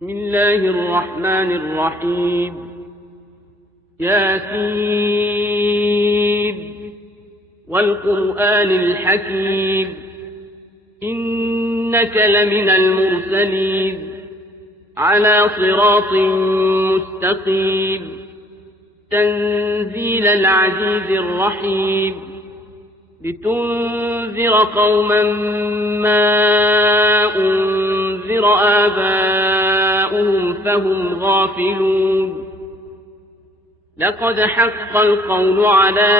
بسم الله الرحمن الرحيم ياسين والقرآن الحكيم إنك لمن المرسلين على صراط مستقيم تنزيل العزيز الرحيم لتنذر قوما ما أنذر آباؤهم فهم غافلون لقد حق القول على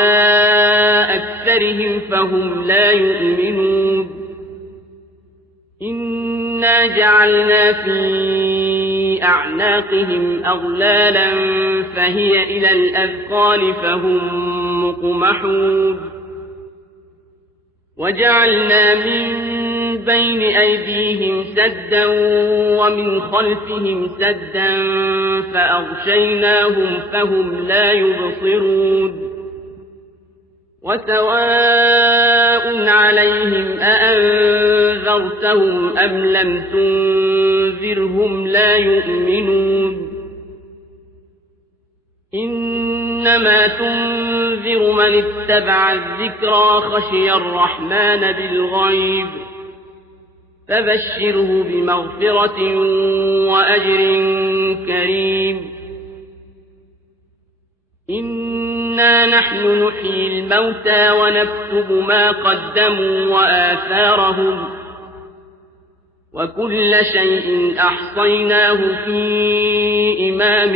أكثرهم فهم لا يؤمنون إنا جعلنا في أعناقهم أغلالا فهي إلى الأذقان فهم مقمحون وجعلنا من بين أيديهم سدا ومن خلفهم سدا فأغشيناهم فهم لا يبصرون وسواء عليهم أأنذرتهم أم لم تنذرهم لا يؤمنون إنما تنذر من اتبع الذكرى خشي الرحمن بالغيب فبشره بمغفرة وأجر كريم إنا نحن نحيي الموتى ونكتب ما قدموا وآثارهم وكل شيء أحصيناه في إمام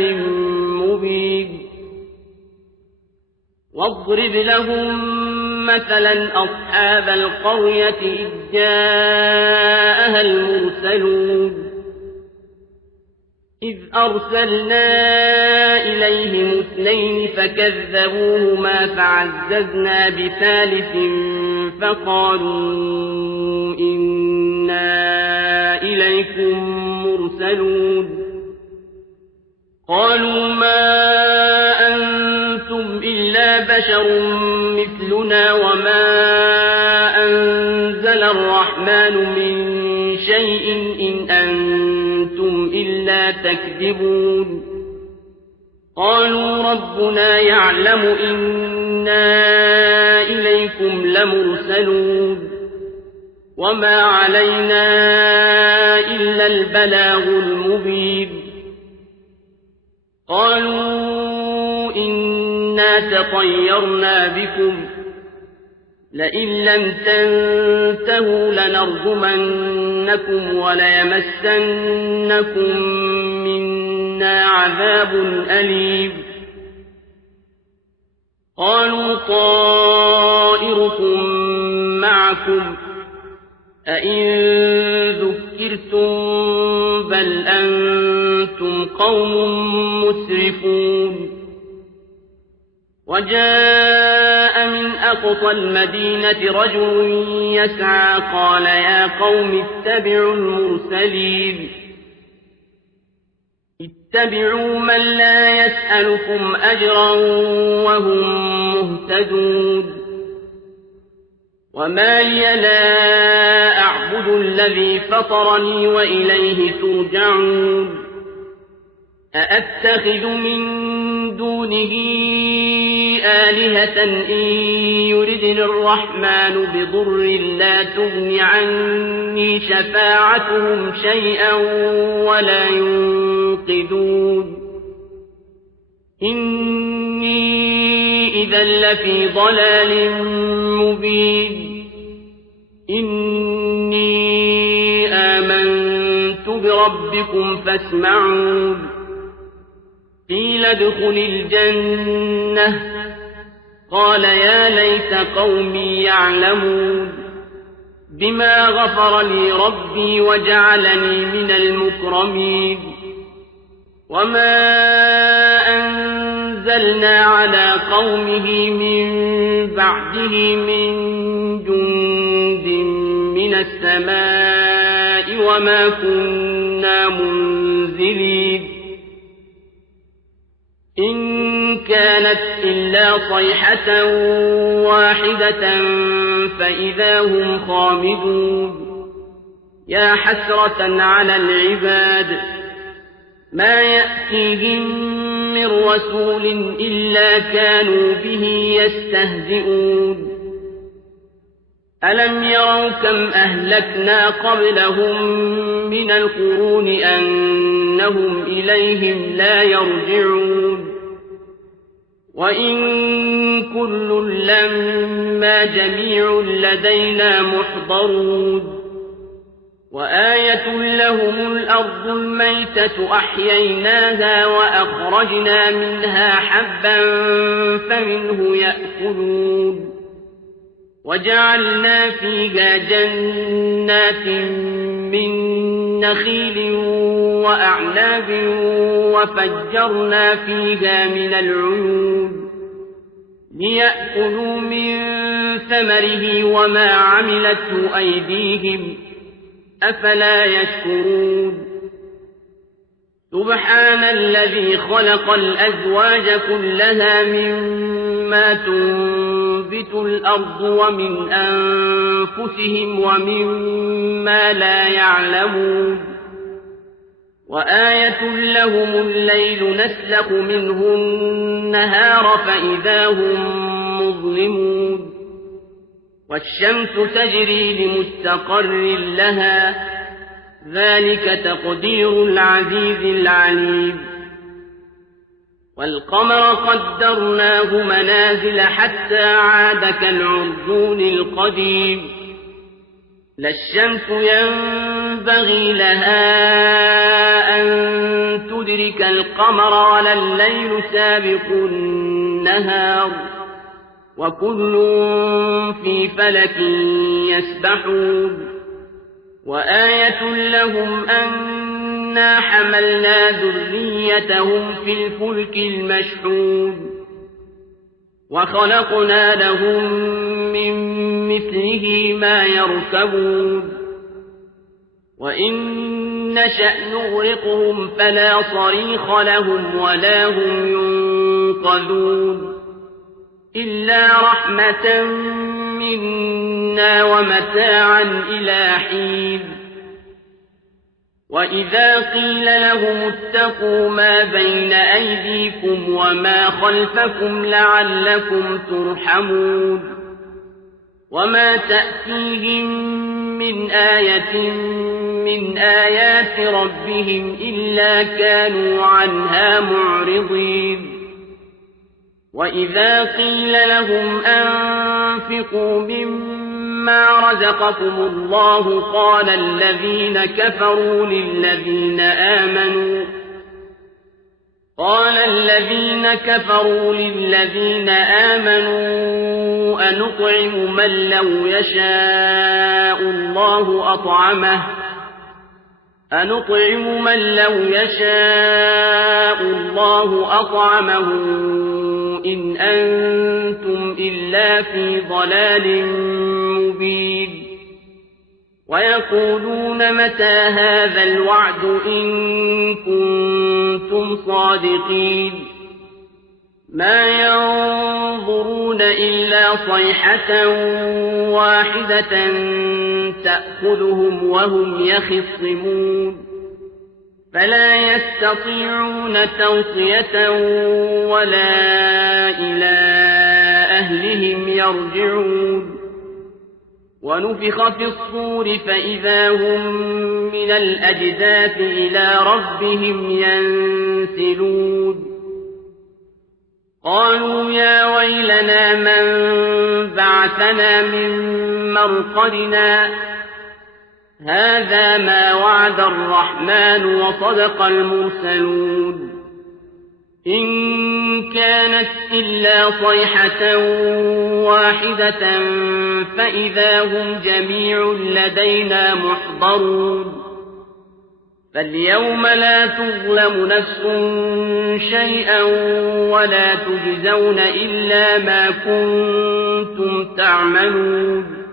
مبين واضرب لهم مثلا أصحاب القرية إذ جاءها المرسلون إذ أرسلنا إليهم اثنين فكذبوهما فعززنا بثالث فقالوا إنا إليكم مرسلون قالوا ما أنتم إلا بشر مثلنا وما أنزل الرحمن من شيء إن أنتم إلا تكذبون قالوا ربنا يعلم إنا إليكم لمرسلون وما علينا إلا البلاغ المبين قالوا إنا تطيرنا بكم لئن لم تنتهوا لنرجمنكم وليمسنكم منا عذاب أليم قالوا طائركم معكم أئن ذكرتم بل أنتم قوم مسرفون وجاء من أقصى المدينة رجل يسعى قال يا قوم اتبعوا المرسلين اتبعوا من لا يسألكم أجرا وهم مهتدون وما لي لا أعبد الذي فطرني وإليه ترجعون أأتخذ من دونه آلهة إن يردني الرحمن بضر لا تغن عني شفاعتهم شيئا ولا ينقذون إني إذا لفي ضلال مبين إني آمنت بربكم فاسمعون قيل ادخل الجنة قال يا ليت قومي يعلمون بما غفر لي ربي وجعلني من المكرمين وما أنزلنا على قومه من بعده من جند من السماء وما كنا منزلين إن كانت إلا صيحة واحدة فإذا هم خامدون يا حسرة على العباد ما يأتيهم من رسول إلا كانوا به يستهزئون ألم يروا كم أهلكنا قبلهم من القرون أنهم إليهم لا يرجعون وإن كل لما جميع لدينا محضرون وآية لهم الأرض الميتة أحييناها وأخرجنا منها حبا فمنه يأكلون وجعلنا فيها جنات من نخيل وأعناب وفجرنا فيها من العيون ليأكلوا من ثمره وما عملته أيديهم أفلا يشكرون سبحان الذي خلق الأزواج كلها مما تنبت الأرض ومن أنفسهم ومما لا يعلمون وآية لهم الليل نسلخ منه النهار فإذا هم مظلمون والشمس تجري لمستقر لها ذلك تقدير العزيز العليم والقمر قدرناه منازل حتى عاد كالعرجون القديم لا الشمس ينبغي لها أن تدرك القمر ولا الليل سابق النهار وكل في فلك يسبحون وآية لهم أنا حملنا ذريتهم في الفلك المشحون وخلقنا لهم من مثله ما يركبون وإن نشأ نغرقهم فلا صريخ لهم ولا هم ينقذون إلا رحمة منا ومتاعا إلى حين وإذا قيل لهم اتقوا ما بين أيديكم وما خلفكم لعلكم ترحمون وما تأتيهم من آية من آيات ربهم إلا كانوا عنها معرضين وإذا قيل لهم أنفقوا مما رزقكم الله قال الذين كفروا للذين آمنوا أنطعم من لو يشاء الله أطعمه إن أنتم إلا في ضلال مبين ويقولون متى هذا الوعد إن كنتم صادقين ما ينظرون إلا صيحة واحدة تأخذهم وهم يخصمون فلا يستطيعون توصية ولا إلى أهلهم يرجعون ونفخ في الصور فإذا هم من الأجداث إلى ربهم ينسلون قالوا يا ويلنا من بعثنا من مرقدنا هذا ما وعد الرحمن وصدق المرسلون إن كانت إلا صيحة واحدة فإذا هم جميع لدينا محضرون فاليوم لا تظلم نفس شيئا ولا تجزون إلا ما كنتم تعملون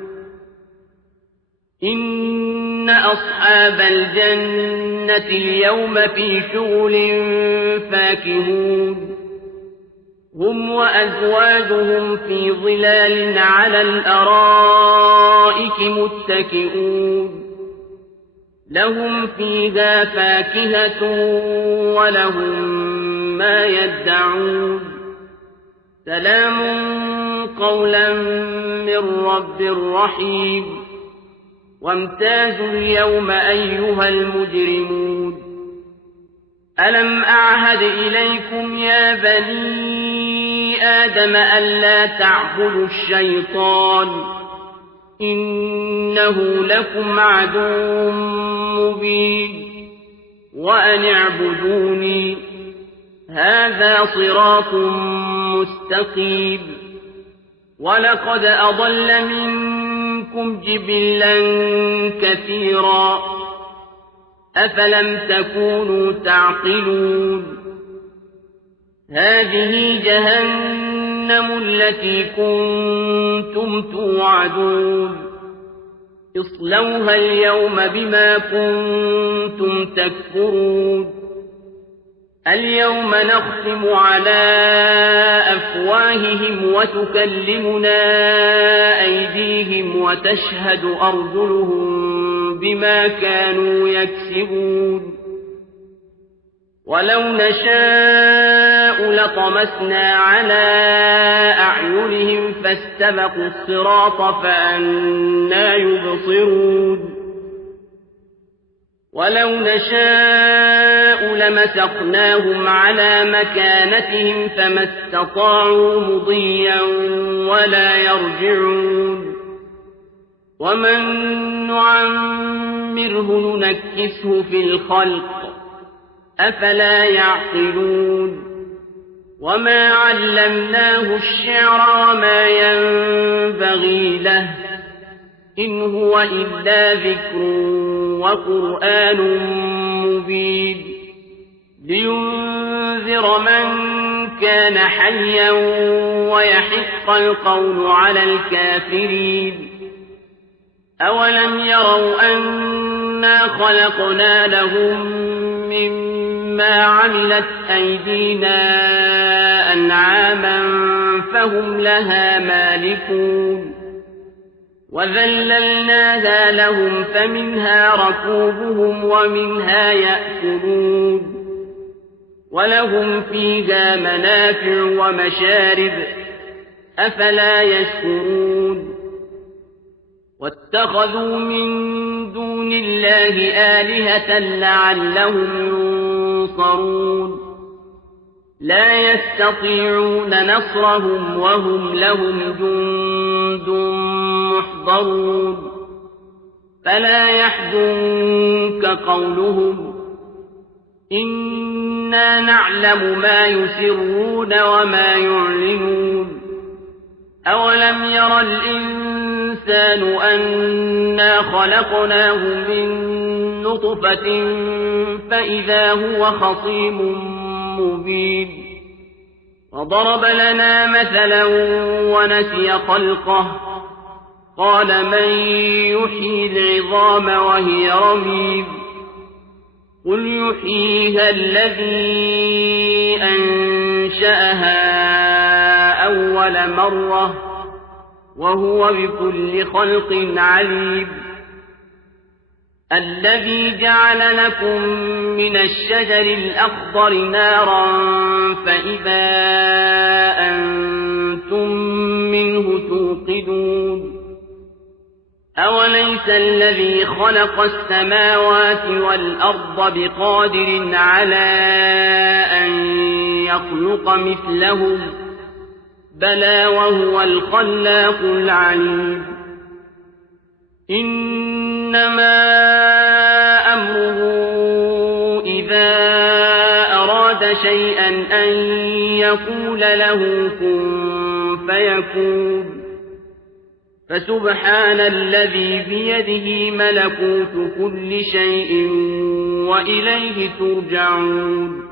إن أصحاب الجنة اليوم في شغل فاكهون هم وأزواجهم في ظلال على الأرائك متكئون لهم فيها فاكهة ولهم ما يدعون سلام قولا من رب رحيم وامتازوا اليوم أيها المجرمون ألم أعهد إليكم يا بني آدم ألا تعبدوا الشيطان إنه لكم عدو مبين وأن اعبدوني هذا صراط مستقيم ولقد أضل منكم جبلا كثيرا أفلم تكونوا تعقلون هذه جهنم التي كنتم توعدون اصلوها اليوم بما كنتم تكفرون اليوم نختم على أفواههم وتكلمنا أيديهم وتشهد أرجلهم بما كانوا يكسبون ولو نشاء لطمسنا على أعينهم فاستبقوا الصراط فأنى يبصرون ولو نشاء لمسخناهم على مكانتهم فما استطاعوا مضيا ولا يرجعون ومن نعمره ننكسه في الخلق أفلا يعقلون وما علمناه الشعر وما ينبغي له إن هو إلا ذكر وقرآن مبين لينذر من كان حيا ويحق القول على الكافرين أولم يروا أنا خلقنا لهم مما عملت أيدينا أنعاما فهم لها مالكون وذللناها لهم فمنها ركوبهم ومنها يأكلون ولهم فيها منافع ومشارب أفلا يشكرون واتخذوا من دون الله آلهة لعلهم ينصرون لا يستطيعون نصرهم وهم لهم جند محضرون فلا يحزنك قولهم إنا نعلم ما يسرون وما يعلنون أولم ير الإنسان أنا خلقناه من نطفة فإذا هو خصيم مبين وضرب لنا مثلا ونسي خلقه قال من يحيي العظام وهي رميم قل يحييها الذي أنشأها أول مرة وهو بكل خلق عليم الذي جعل لكم من الشجر الأخضر نارا فإذا أنتم منه توقدون أوليس الذي خلق السماوات والأرض بقادر على أن يخلق مثلهم بلى وهو الخلاق العليم إنما أمره إذا أراد شيئا أن يقول له كن فيكون فسبحان الذي بيده ملكوت كل شيء وإليه ترجعون